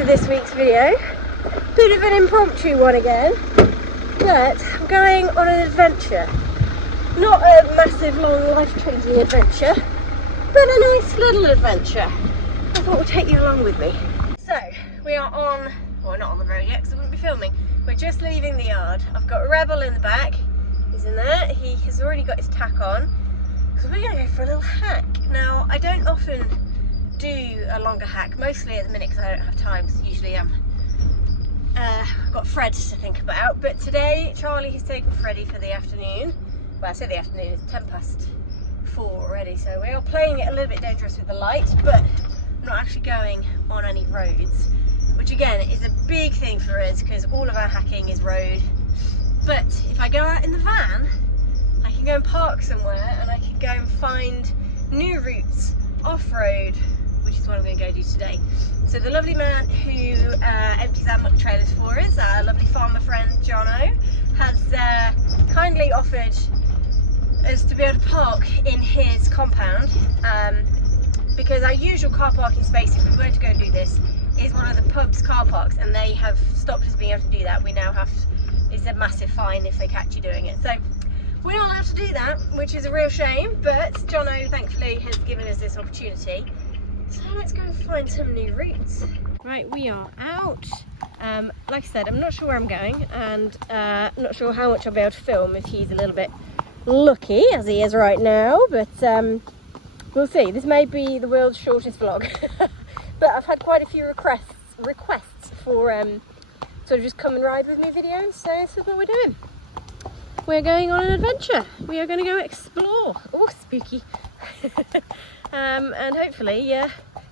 to this week's video. Bit of an impromptu one again, but I'm going on an adventure. Not a massive, long, life-changing adventure, but a nice little adventure. I thought we'd take you along with me. So, we are on, well, not on the road yet because I wouldn't be filming. We're just leaving the yard. I've got Rebel in the back. He's in there. He has already got his tack on. So we're going to go for a little hack. Now, I don't often do a longer hack, mostly at the minute because I don't have time, because usually I've got Fred to think about. But today, Charlie has taken Freddie for the afternoon. Well, I say the afternoon, it's 4:10 already, so we are playing it a little bit dangerous with the light, but not actually going on any roads, which again is a big thing for us because all of our hacking is road. But if I go out in the van, I can go and park somewhere and I can go and find new routes off-road, which is what I'm going to go do today. So the lovely man who empties our muck trailers for us, our lovely farmer friend Jono, has kindly offered us to be able to park in his compound, because our usual car parking space, if we were to go do this, is one of the pub's car parks, and they have stopped us being able to do that. We now have, it's a massive fine if they catch you doing it. So we're not allowed to do that, which is a real shame, but Jono thankfully has given us this opportunity. So let's go and find some new routes. Right, we are out. Like I said, I'm not sure where I'm going, and not sure how much I'll be able to film if he's a little bit lucky, as he is right now, but we'll see. This may be the world's shortest vlog, but I've had quite a few requests for sort of just come and ride with me videos, so this is what we're doing. We're going on an adventure. We are going to go explore. Oh, spooky. And hopefully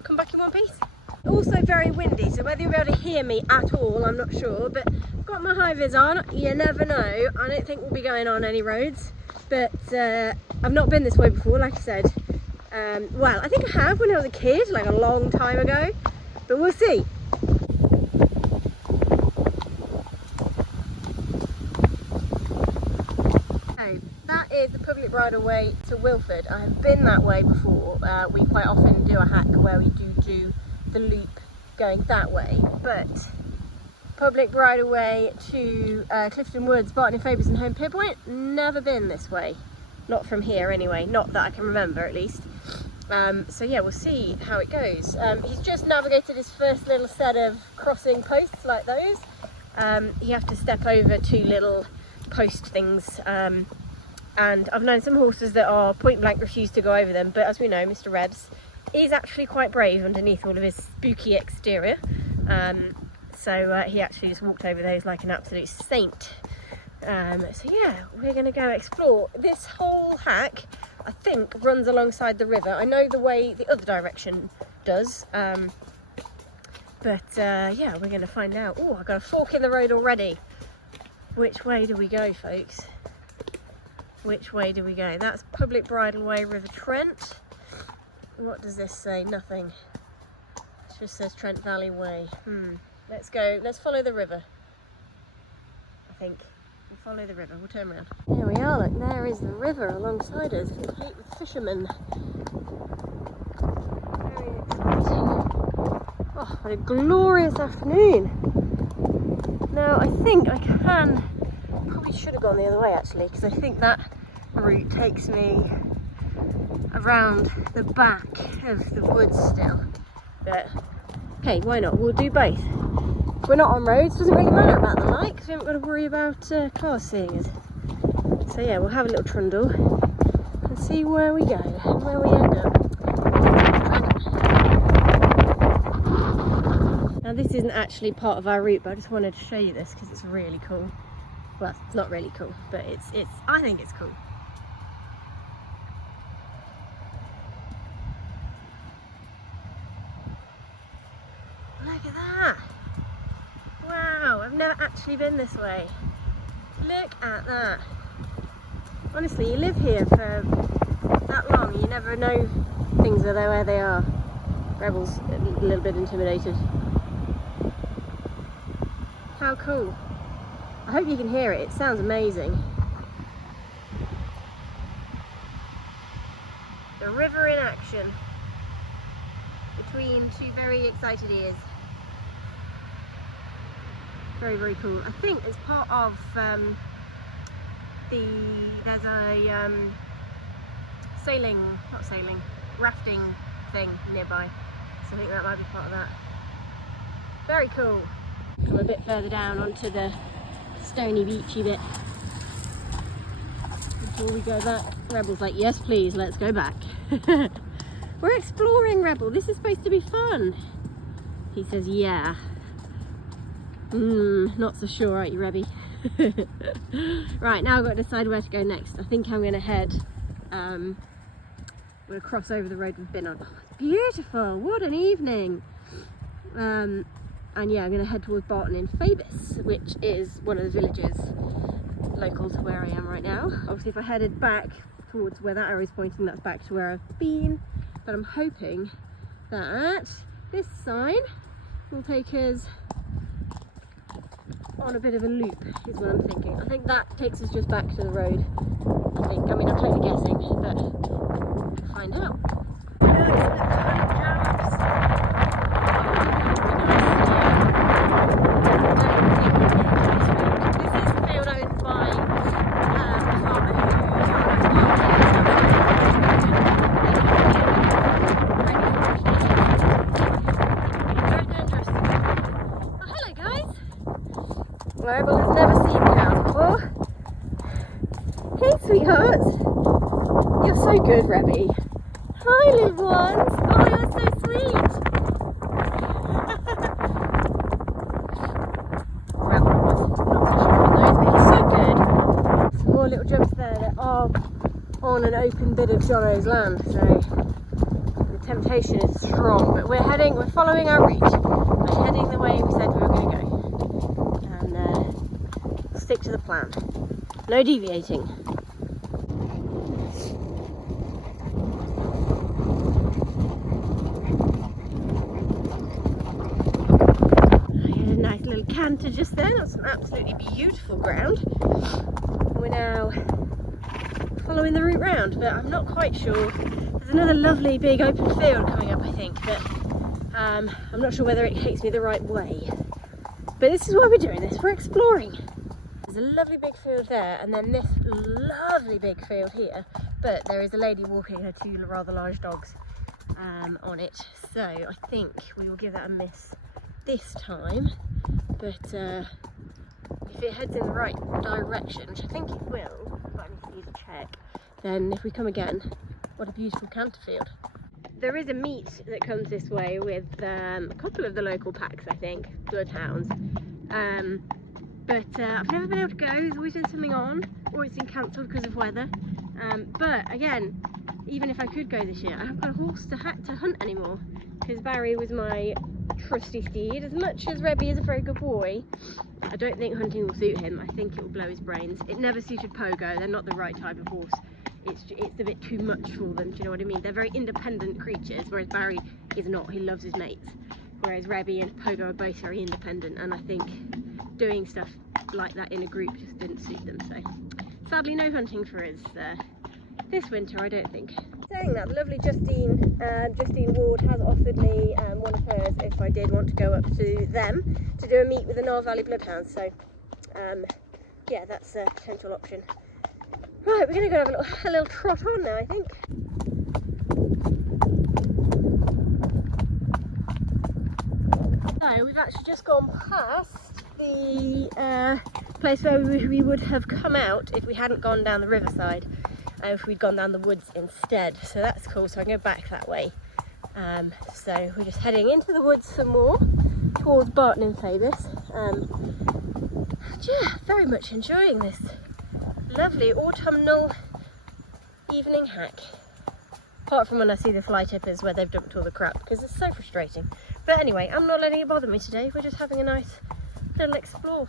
come back in one piece. Also very windy, so whether you'll be able to hear me at all, I'm not sure, but I've got my high vis on. You never know. I don't think we'll be going on any roads, but I've not been this way before, like I said. Well, I think I have when I was a kid, like a long time ago, but we'll see. That is the public bridleway to Wilford. I have been that way before. We quite often do a hack where we do the loop going that way, but public bridleway to Clifton Woods, Barton Fabies and Home Pier Point, never been this way. Not from here anyway, not that I can remember at least. So yeah, we'll see how it goes. He's just navigated his first little set of crossing posts like those. You have to step over two little post things, and I've known some horses that are point blank refuse to go over them, but as we know, Mr. Rebs is actually quite brave underneath all of his spooky exterior. So he actually just walked over those like an absolute saint. So yeah, we're going to go explore. This whole hack, I think, runs alongside the river. I know the way the other direction does, but yeah, we're going to find out. Oh, I've got a fork in the road already. Which way do we go, folks? Which way do we go? That's public bridleway, River Trent. What does this say? Nothing. It just says Trent Valley Way. Let's go. Let's follow the river. I think we'll follow the river. We'll turn around. There we are. Look, there is the river alongside us, complete with fishermen. Very exciting. Oh, what a glorious afternoon. Now, I think I can. Probably should have gone the other way actually, because I think that route takes me around the back of the woods still. But hey, why not? We'll do both. If we're not on roads, doesn't really matter about the light, because we haven't got to worry about cars seeing us. So yeah, we'll have a little trundle and see where we go and where we end up. Now this isn't actually part of our route, but I just wanted to show you this because it's really cool. Well, it's not really cool, but it's I think it's cool. Look at that! Wow, I've never actually been this way. Look at that. Honestly, you live here for that long, you never know things are where they are. Rebel's a little bit intimidated. How cool. I hope you can hear it, it sounds amazing. The river in action between two very excited ears. Very, very cool. I think it's part of there's a rafting thing nearby. So I think that might be part of that. Very cool. Come a bit further down onto the stony beachy bit before we go back. Rebel's like, yes please, let's go back. We're exploring, Rebel, this is supposed to be fun. He says yeah. Not so sure, aren't you, Rebby? Right, now I've got to decide where to go next. I think I'm going to head, I'm going to cross over the road we've been on. Oh, it's beautiful, what an evening. And yeah, I'm going to head towards Barton in Phoebus, which is one of the villages local to where I am right now. Obviously if I headed back towards where that arrow is pointing, that's back to where I've been, but I'm hoping that this sign will take us on a bit of a loop, is what I'm thinking. I think that takes us just back to the road, I think. I mean, I'm totally guessing, but we'll find out. Rebel has never seen cows before. Hey sweetheart, you're so good, Rebby. Hi little ones, oh you're so sweet. Rebel was not so sure on those, but he's so good. Some more little jumps there that are on an open bit of Jono's land, so the temptation is strong, but we're following our route. We're heading the way we said we were going to go. Stick to the plan. No deviating. I had a nice little canter just then on some absolutely beautiful ground. We're now following the route round, but I'm not quite sure. There's another lovely big open field coming up, I think, but I'm not sure whether it takes me the right way. But this is why we're doing this, we're exploring. There's a lovely big field there, and then this lovely big field here, but there is a lady walking her two rather large dogs on it, so I think we will give that a miss this time. But if it heads in the right direction, which I think it will, but I need to check, then if we come again, what a beautiful canter field. There is a meet that comes this way with a couple of the local packs, I think, bloodhounds. But I've never been able to go. There's always been something on, or it's been cancelled because of weather. But again, even if I could go this year, I haven't got a horse to hunt anymore, because Barry was my trusty steed. As much as Rebby is a very good boy, I don't think hunting will suit him. I think it will blow his brains. It never suited Pogo. They're not the right type of horse. It's a bit too much for them, do you know what I mean? They're very independent creatures, whereas Barry is not. He loves his mates. Whereas Rebby and Pogo are both very independent, and I think doing stuff like that in a group just didn't suit them. So sadly no hunting for us this winter, I don't think. Saying that, the lovely Justine Ward has offered me one of hers if I did want to go up to them to do a meet with the Nile Valley Bloodhounds. So yeah, that's a potential option. Right, we're going to go have a little trot on now, I think. So we've actually just gone past the place where we would have come out if we hadn't gone down the riverside, if we'd gone down the woods instead. So that's cool, so I can go back that way. So we're just heading into the woods some more towards Barton in Phoebus. Yeah, very much enjoying this lovely autumnal evening hike. Apart from when I see the fly tippers where they've dumped all the crap, because it's so frustrating. But anyway, I'm not letting it bother me today. We're just having a nice little explore.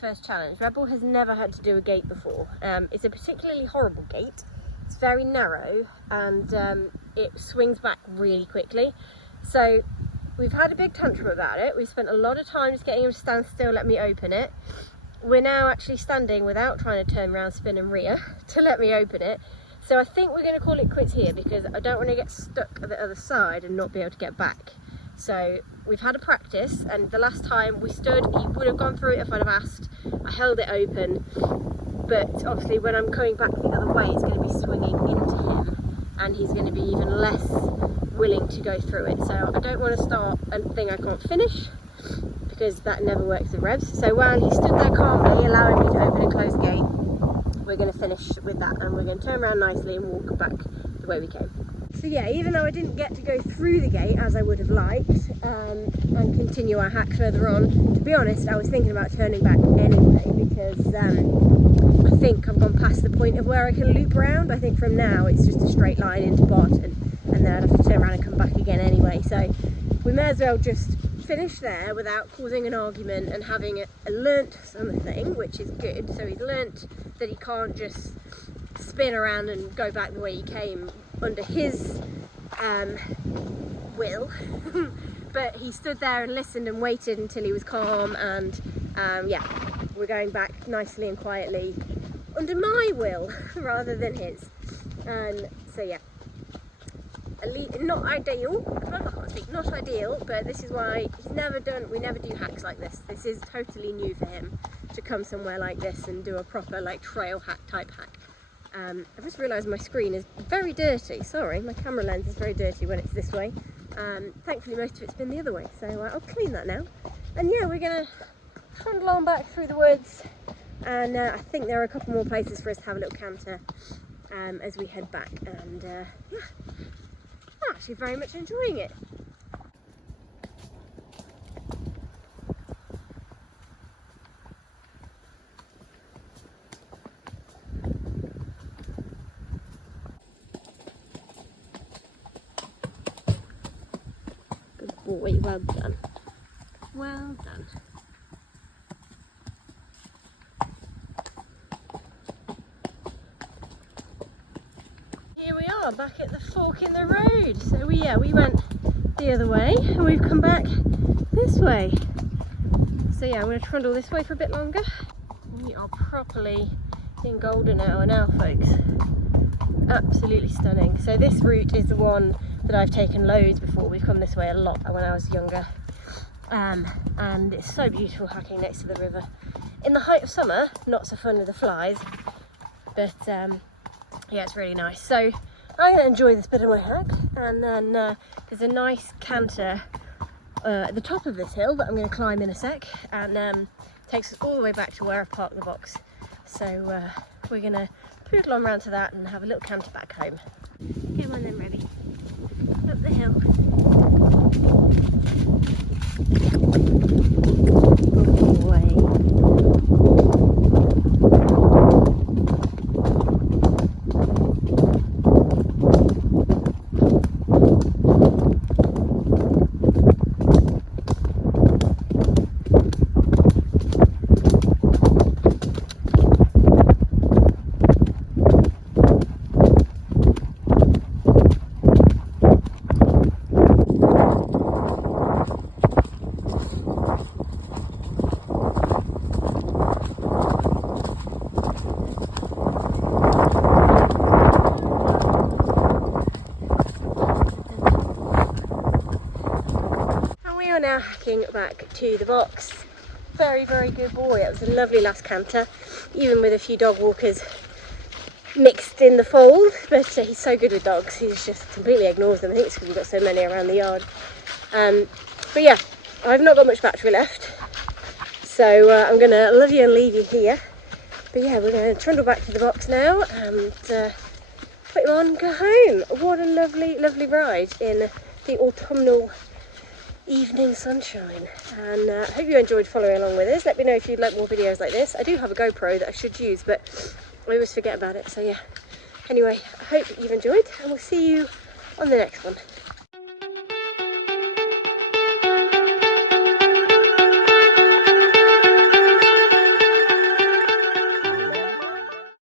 first challenge. Rebel has never had to do a gate before. It's a particularly horrible gate. It's very narrow and it swings back really quickly. So we've had a big tantrum about it. We've spent a lot of time just getting him to stand still, let me open it. We're now actually standing without trying to turn around, spin and rear to let me open it. So I think we're going to call it quits here because I don't want to get stuck at the other side and not be able to get back. So we've had a practice, and the last time we stood, he would have gone through it if I'd have asked. I held it open, but obviously when I'm coming back the other way, it's going to be swinging into him and he's going to be even less willing to go through it. So I don't want to start a thing I can't finish, because that never works with revs. So while he stood there calmly, allowing me to open and close the gate, we're going to finish with that, and we're going to turn around nicely and walk back the way we came. So yeah, even though I didn't get to go through the gate as I would have liked and continue our hack further on, to be honest, I was thinking about turning back anyway, because I think I've gone past the point of where I can loop around. I think from now it's just a straight line into Bot, and then I'd have to turn around and come back again anyway. So we may as well just finish there without causing an argument and having learnt something, which is good. So he's learnt that he can't just spin around and go back the way he came under his will. But he stood there and listened and waited until he was calm, and yeah, we're going back nicely and quietly under my will rather than his. And so yeah, not ideal, I can't speak, not ideal, but this is why we never do hacks like this. This is totally new for him, to come somewhere like this and do a proper like trail hack type hack. I've just realised my screen is very dirty, sorry, my camera lens is very dirty when it's this way. Thankfully most of it's been the other way, so I'll clean that now. And yeah, we're going to trundle on back through the woods, and I think there are a couple more places for us to have a little canter as we head back, and yeah, I'm actually very much enjoying it. Good boy, well done. Well done. Here we are, back at the fork in the road. So we went the other way and we've come back this way. So yeah, I'm going to trundle this way for a bit longer. We are properly in golden hour now, folks. Absolutely stunning. So this route is the one that I've taken loads before. We've come this way a lot when I was younger, and it's so beautiful hacking next to the river. In the height of summer, not so fun with the flies, but yeah, it's really nice. So I'm going to enjoy this bit of my hack, and then there's a nice canter at the top of this hill that I'm going to climb in a sec, and takes us all the way back to where I've parked the box. So we're going to poodle on round to that and have a little canter back home. Come on then, Revy. Up the hill. Good boy. Now hacking back to the box. Very, very good boy. It was a lovely last canter, even with a few dog walkers mixed in the fold, but he's so good with dogs, he just completely ignores them. I think it's because we've got so many around the yard. But yeah, I've not got much battery left, so I'm going to love you and leave you here. But yeah, we're going to trundle back to the box now and put him on and go home. What a lovely, lovely ride in the autumnal evening sunshine, and I hope you enjoyed following along with us. Let me know if you'd like more videos like this. I do have a GoPro that I should use, but I always forget about it, so yeah. Anyway, I hope you've enjoyed, and we'll see you on the next one.